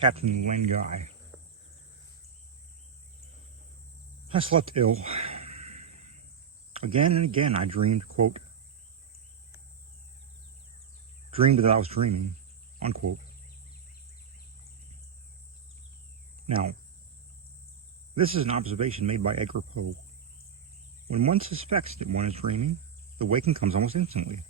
Captain Guy. I slept ill. Again and again I dreamed, quote, dreamed that I was dreaming, unquote. Now, this is an observation made by Edgar Poe. When one suspects that one is dreaming, the waking comes almost instantly.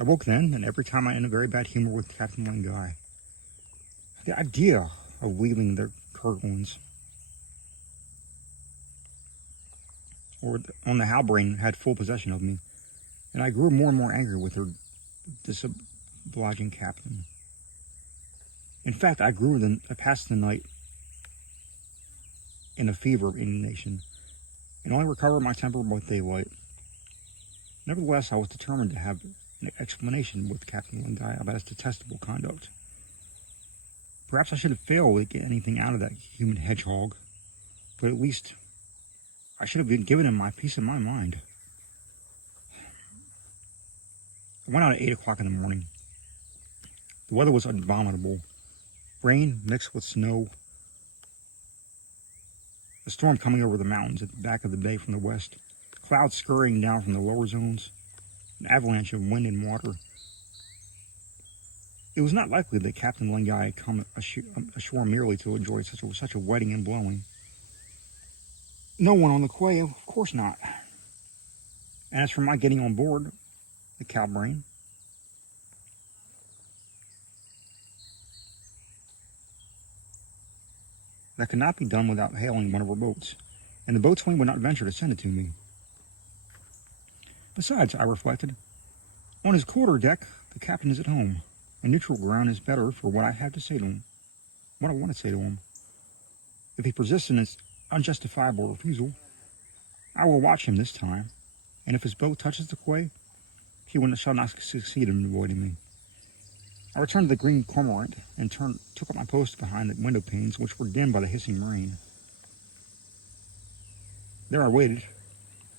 I woke then, and every time I'm in a very bad humor with Captain Guy. The idea of leaving the Kirklands or on the Halbrane had full possession of me, and I grew more and more angry with her disobliging captain. In fact, I passed the night in a fever of indignation, and only recovered my temper by daylight. Nevertheless, I was determined to have an explanation with Captain Guy about his detestable conduct. Perhaps I should have failed to get anything out of that human hedgehog, but at least I should have given him my peace of my mind. I went out at 8 o'clock in the morning. The weather was abominable. Rain mixed with snow. A storm coming over the mountains at the back of the bay from the west. Clouds scurrying down from the lower zones. An avalanche of wind and water. It was not likely that Captain Guy had come ashore merely to enjoy such a wetting and blowing. No one on the quay, of course not. And as for my getting on board the Halbrane, that could not be done without hailing one of her boats, and the boatswain would not venture to send it to me. Besides, I reflected, on his quarter deck, the captain is at home. A neutral ground is better for what I have to say to him, what I want to say to him. If he persists in his unjustifiable refusal, I will watch him this time, and if his boat touches the quay, he shall not succeed in avoiding me. I returned to the Green Cormorant and took up my post behind the window panes, which were dimmed by the hissing rain. There I waited,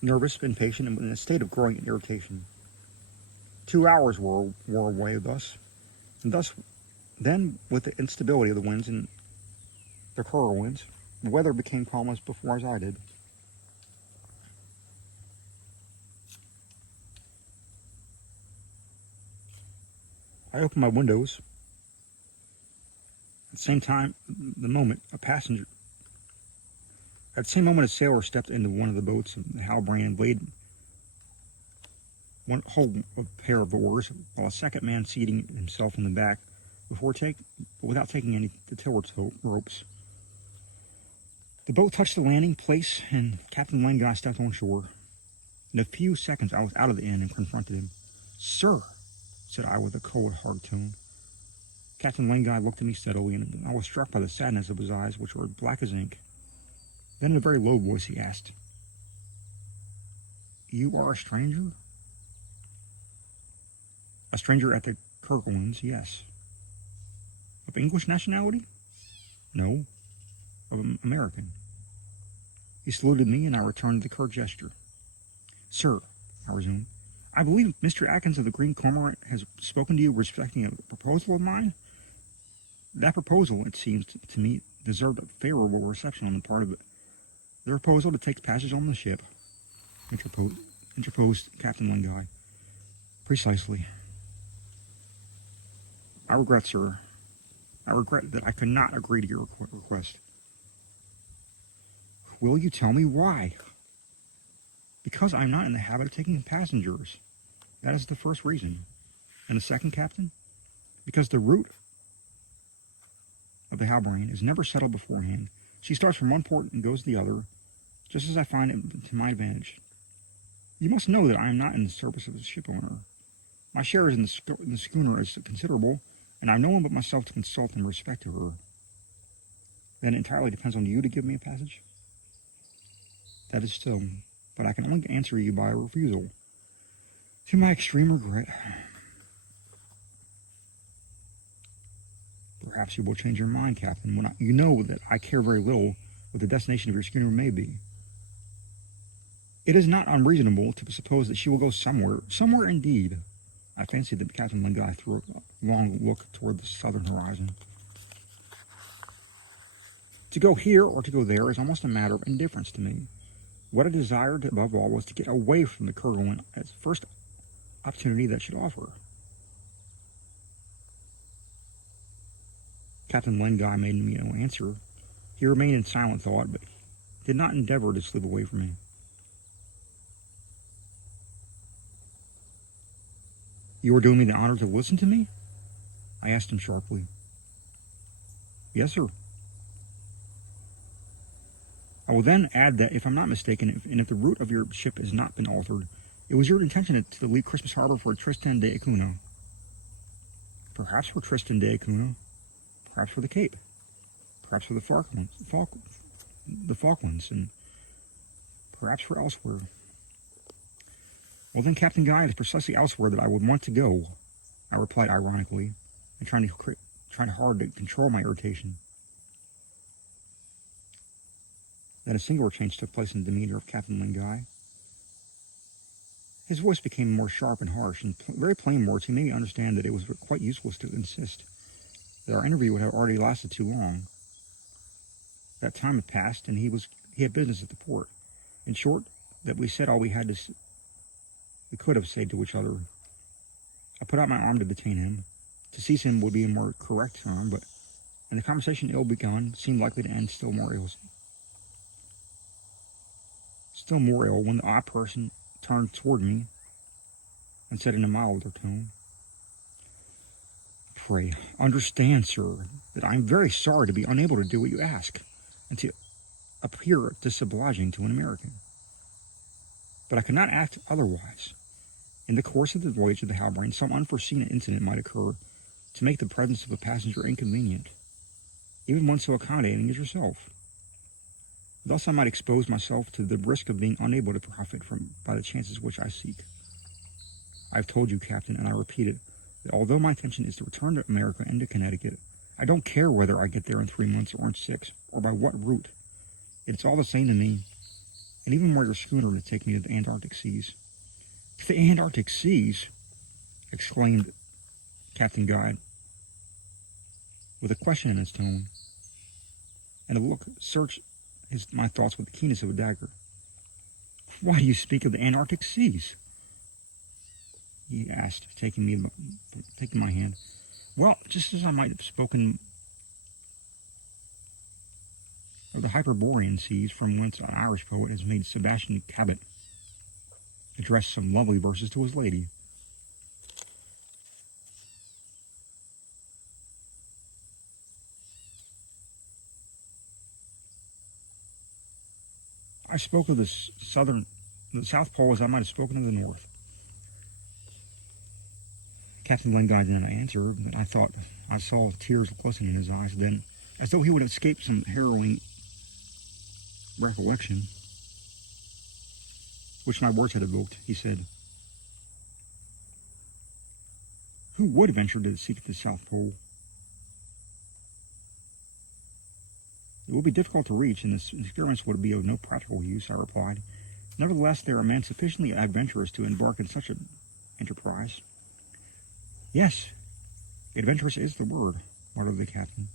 nervous, impatient, and in a state of growing irritation. 2 hours wore away then, with the instability of the winds and the whirlwinds, the weather became calm as before as I did. I opened my windows. At the same moment, a sailor stepped into one of the boats of the Halbrane and laid one whole pair of oars, while a second man seating himself in the back without taking any the tiller ropes. The boat touched the landing place, and Captain Guy stepped on shore. In a few seconds, I was out of the inn and confronted him. "Sir," said I with a cold, hard tone. Captain Guy looked at me steadily, and I was struck by the sadness of his eyes, which were black as ink. Then in a very low voice he asked, "You are a stranger?" "A stranger at the Kirklands, yes." "Of English nationality?" "No, of American." He saluted me, and I returned the curt gesture. "Sir," I resumed, "I believe Mr. Atkins of the Green Cormorant has spoken to you respecting a proposal of mine. That proposal, it seems to me, deserved a favorable reception on the part of it." "The proposal to take passage on the ship," interposed Captain Guy. "Precisely." "I regret, sir. I regret that I could not agree to your request." "Will you tell me why?" "Because I am not in the habit of taking passengers. That is the first reason. And the second, Captain? Because the route of the Halbrane is never settled beforehand. She starts from one port and goes to the other, just as I find it to my advantage. You must know that I am not in the service of the ship owner. My share in the schooner is considerable, and I have no one but myself to consult in respect to her. Then it entirely depends on you to give me a passage?" "That is so, but I can only answer you by a refusal, to my extreme regret." "Perhaps you will change your mind, Captain, when you know that I care very little what the destination of your schooner may be. It is not unreasonable to suppose that she will go somewhere indeed." I fancied that Captain Guy threw a long look toward the southern horizon. To go here or to go there is almost a matter of indifference to me. What I desired above all was to get away from the Kerguelen at the first opportunity that should offer. Captain Lenguy made me no answer. He remained in silent thought, but did not endeavor to slip away from me. You are doing me the honor to listen to me? I asked him sharply. Yes, sir. I will then add that if I'm not mistaken, and if the route of your ship has not been altered, it was your intention to leave Christmas Harbor for Tristan d'Acunha. Perhaps for Tristan d'Acunha, perhaps for the Cape, perhaps for the Falklands, and perhaps for elsewhere. Well then, Captain Guy, it is precisely elsewhere that I would want to go, I replied ironically, and trying hard to control my irritation. Then a singular change took place in the demeanor of Captain Lenguy. His voice became more sharp and harsh, and very plain words he made me understand that it was quite useless to insist, that our interview would have already lasted too long. That time had passed, and he had business at the port. In short, that we said all we could have said to each other. I put out my arm to detain him. To seize him would be a more correct term, and the conversation ill begun seemed likely to end still more ill when the odd person turned toward me and said in a milder tone, "Pray, understand, sir, that I am very sorry to be unable to do what you ask, and to appear disobliging to an American. But I could not act otherwise. In the course of the voyage of the Halbrane, some unforeseen incident might occur to make the presence of a passenger inconvenient, even one so accommodating as yourself. Thus I might expose myself to the risk of being unable to profit by the chances which I seek. I have told you, Captain, and I repeat it, that although my intention is to return to America and to Connecticut, I don't care whether I get there in 3 months or in 6, or by what route. It's all the same to me, and even more your schooner to take me to the Antarctic seas." "To the Antarctic seas?" exclaimed Captain Guy, with a question in his tone, and a look searched my thoughts with the keenness of a dagger. "Why do you speak of the Antarctic seas?" he asked, taking my hand. "Well, just as I might have spoken of the Hyperborean seas, from whence an Irish poet has made Sebastian Cabot address some lovely verses to his lady." "I spoke of the South Pole as I might have spoken of the North." Captain Lenguy did not answer, but I thought I saw tears glistening in his eyes. Then, as though he would have escaped some harrowing recollection, which my words had evoked, he said, "Who would venture to seek the South Pole? It will be difficult to reach, and the experiments would be of no practical use," I replied. "Nevertheless, there are men sufficiently adventurous to embark in such an enterprise." "Yes, adventurous is the word," muttered the captain.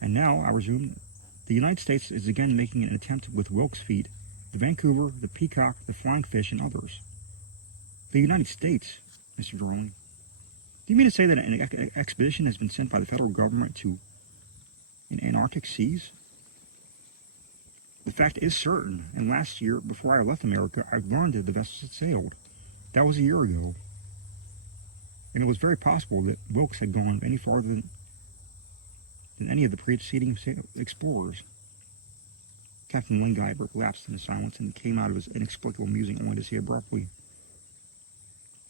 "And now," I resumed, "the United States is again making an attempt with Wilkes' fleet, the Vancouver, the Peacock, the Flying Fish, and others." "The United States, Mr. Drawing? Do you mean to say that an expedition has been sent by the federal government to in Antarctic seas?" "The fact is certain, and last year, before I left America, I learned that the vessels had sailed. That was a year ago. And it was very possible that Wilkes had gone any farther than any of the preceding explorers." Captain Lenguy relapsed into silence and came out of his inexplicable musing only to say abruptly,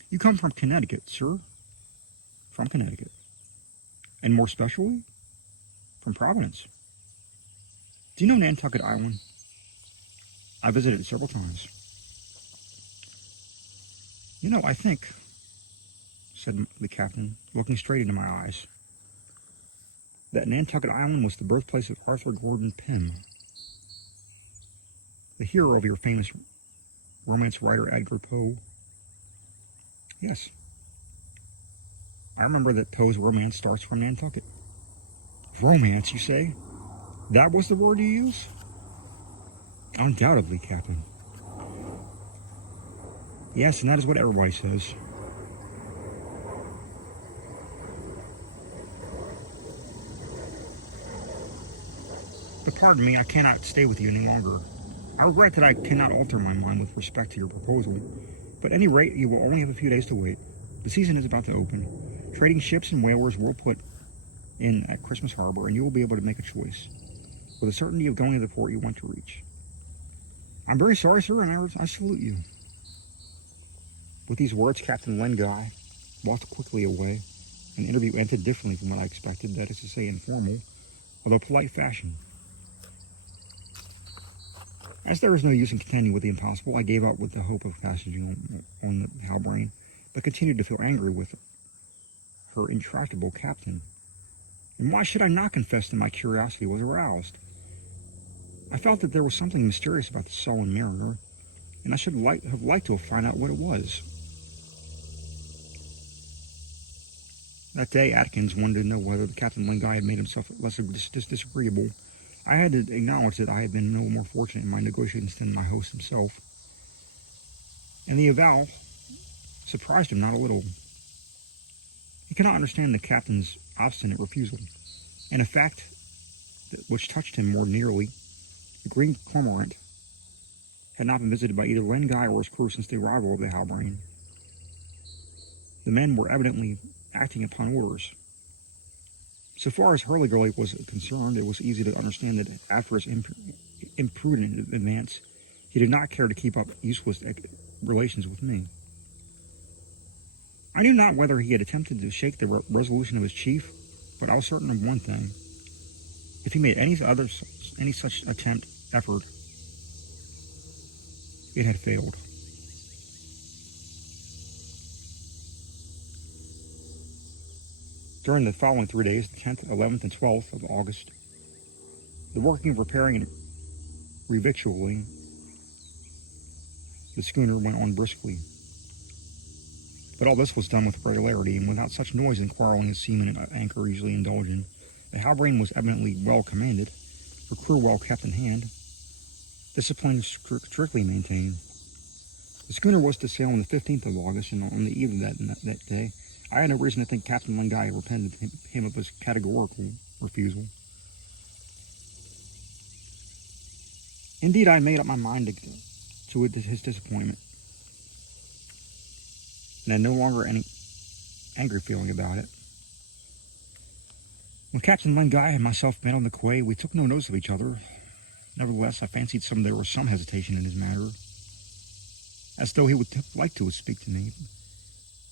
"You come from Connecticut, sir?" "From Connecticut." "And more especially?" "From Providence." "Do you know Nantucket Island?" "I visited it several times." "You know, I think," said the captain, looking straight into my eyes, "that Nantucket Island was the birthplace of Arthur Gordon Pym, the hero of your famous romance writer Edgar Poe." "Yes. I remember that Poe's romance starts from Nantucket." "Romance, you say?" That was the word you used? Undoubtedly, Captain. Yes, and that is what everybody says. But pardon me, I cannot stay with you any longer. I regret that I cannot alter my mind with respect to your proposal, but at any rate, you will only have a few days to wait. The season is about to open. Trading ships and whalers will put in at Christmas Harbor, and you will be able to make a choice, with the certainty of going to the port you want to reach. I'm very sorry, sir, and I salute you. With these words, Captain Lenguy walked quickly away. An interview ended differently from what I expected, that is to say, informal, although polite fashion. As there was no use in contending with the impossible, I gave up with the hope of passaging on the Halbrane, but continued to feel angry with her intractable captain. And why should I not confess that my curiosity was aroused? I felt that there was something mysterious about the sullen mariner, and I should have liked to find out what it was. That day, Atkins wanted to know whether the Captain Lenguy had made himself less disagreeable. I had to acknowledge that I had been no more fortunate in my negotiations than my host himself, and the avowal surprised him not a little. He could not understand the captain's obstinate refusal, and a fact which touched him more nearly. The Green Cormorant had not been visited by either Lenguy or his crew since the arrival of the Halbrane. The men were evidently acting upon orders. So far as Hurlygurly was concerned, it was easy to understand that after his imprudent advance, he did not care to keep up useless relations with me. I knew not whether he had attempted to shake the resolution of his chief, but I was certain of one thing. If he made any such effort, it had failed. During the following 3 days, the 10th, 11th, and 12th of August, the working of repairing and revictualling the schooner went on briskly. But all this was done with regularity, and without such noise and quarreling as seamen at anchor usually indulge in. The Halbrane was evidently well commanded, her crew well kept in hand, discipline strictly maintained. The schooner was to sail on the 15th of August, and on the eve of that day, I had no reason to think Captain Lenguy had repented him of his categorical refusal. Indeed, I made up my mind to his disappointment, and had no longer any angry feeling about it. When Captain Lenguy and myself met on the quay, we took no notice of each other. Nevertheless, I fancied there was some hesitation in his manner, as though he would like to speak to me.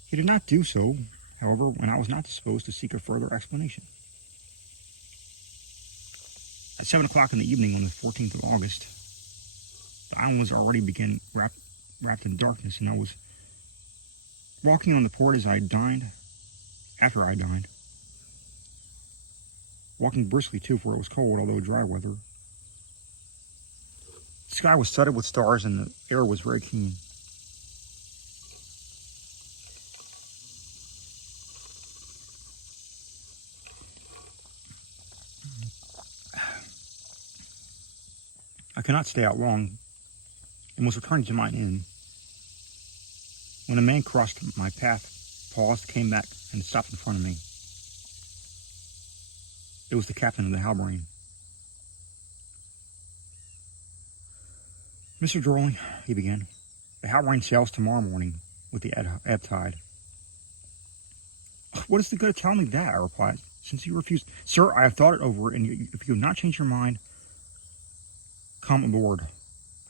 He did not do so, however, when I was not disposed to seek a further explanation. At 7 o'clock in the evening on the 14th of August, the island was already wrapped in darkness, and I was walking on the port after I dined. Walking briskly, too, for it was cold, although dry weather. The sky was studded with stars, and the air was very keen. I could not stay out long, and was returning to my inn, when a man crossed my path, paused, came back, and stopped in front of me. It was the captain of the Halbrane. "Mr. Drolling," he began, "the Halbrane sails tomorrow morning with the ebb tide." "What is the good of telling me that?" I replied, "since you refused—" "Sir, I have thought it over, and if you have not changed your mind, come aboard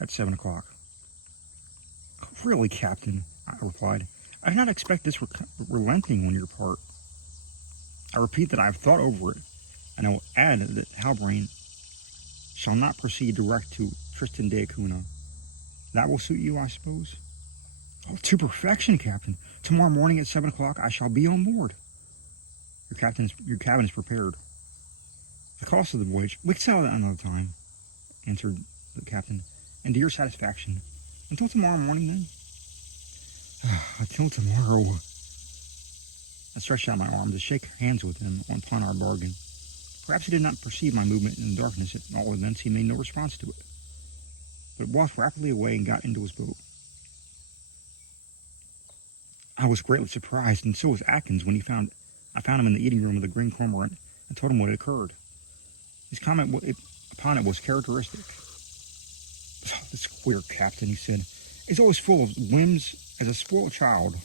at 7 o'clock. "Really, Captain," I replied, "I did not expect this relenting on your part. I repeat that I have thought over it, and I will add that Halbrane shall not proceed direct to Tristan d'Acunha. That will suit you, I suppose?" "Oh, to perfection, Captain. Tomorrow morning at 7 o'clock I shall be on board." Your cabin is prepared. "The cost of the voyage—" "We can settle that another time," answered the captain, "and to your satisfaction. Until tomorrow morning, then?" "Until tomorrow." I stretched out my arm to shake hands with him upon our bargain. Perhaps he did not perceive my movement in the darkness. At all events, he made no response to it, but walked rapidly away and got into his boat. I was greatly surprised, and so was Atkins when I found him in the eating room of the Green Cormorant and told him what had occurred. His comment upon it was characteristic. "Oh, this queer captain," he said. "He's always full of whims as a spoiled child."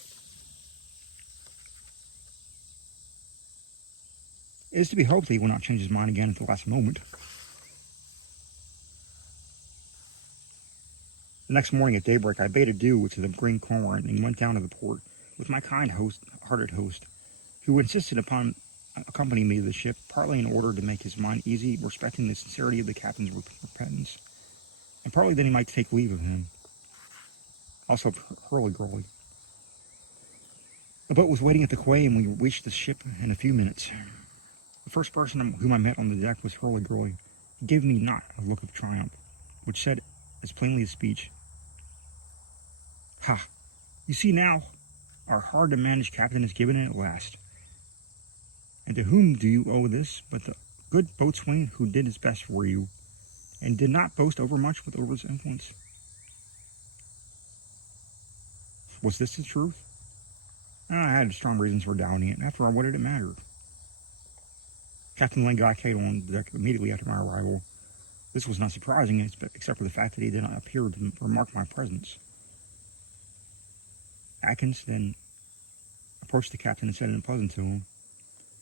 It is to be hoped that he will not change his mind again at the last moment. The next morning at daybreak, I bade adieu to the Green Cormorant and went down to the port with my kind-hearted host, who insisted upon accompanying me to the ship, partly in order to make his mind easy respecting the sincerity of the captain's repentance, and partly that he might take leave of him. Also of Hurlygurly. The boat was waiting at the quay, and we reached the ship in a few minutes. The first person whom I met on the deck was Hurlygurly. He gave me not a look of triumph, which said as plainly as speech, "Ha! You see now, our hard-to-manage captain is given in at last. And to whom do you owe this but the good boatswain who did his best for you, and did not boast overmuch over his influence?" Was this the truth? I had strong reasons for doubting it, and after all, what did it matter? Captain Lengai came on deck immediately after my arrival. This was not surprising, except for the fact that he did not appear to remark my presence. Atkins then approached the captain and said in a pleasant tone,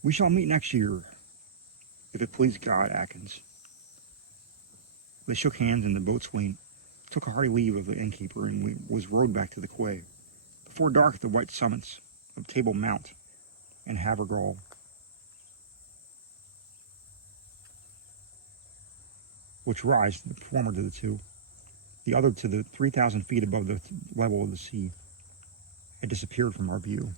"We shall meet next year, if it please God, Atkins." They shook hands, and the boatswain took a hearty leave of the innkeeper and was rowed back to the quay. Before dark, the white summits of Table Mount and Havergal which rise, the former to the two, the other to the 3,000 feet above the level of the sea, had disappeared from our view.